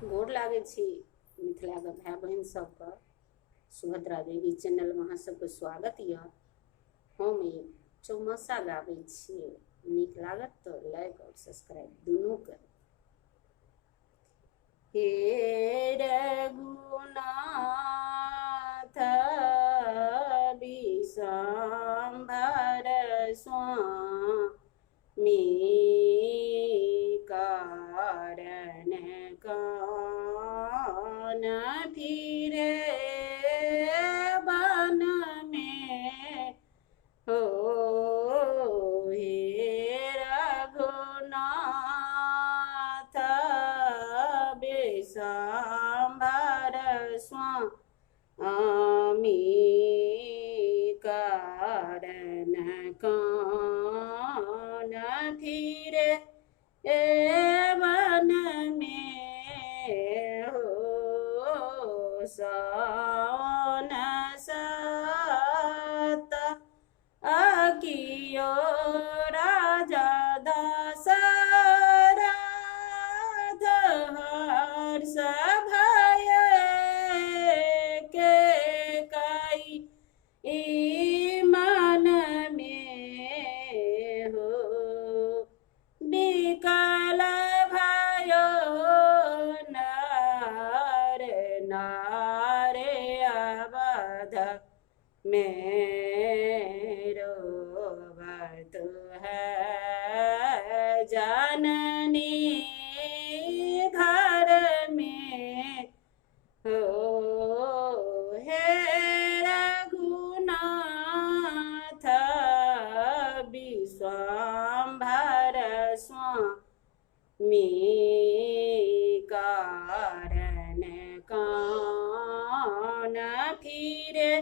गोर लागै छी मिथिलाके भाइ बहिन सबके। सुभद्रा देवी चैनलमे अहाँ सबके स्वागत यऽ। हम एक चौमासा गाबै छियै, नीक लागत तऽ लाइक और सब्सक्राइब दुनू करू। हे रघुनाथ विश्वम्भर स्वामी कारण कान फिरे वन में हो। हे रघुनाथ विश्वम्भर स्वामी कारण कान फिरे वन में हो। सावन सत अकियो राजा दशरथ हर्ष भय के कई मन में हो। विकल भयो नर नारे अवध में रोवत है जननी घर में हो। हे रघुनाथ विश्वम्भर स्वामी कारण कान फिरे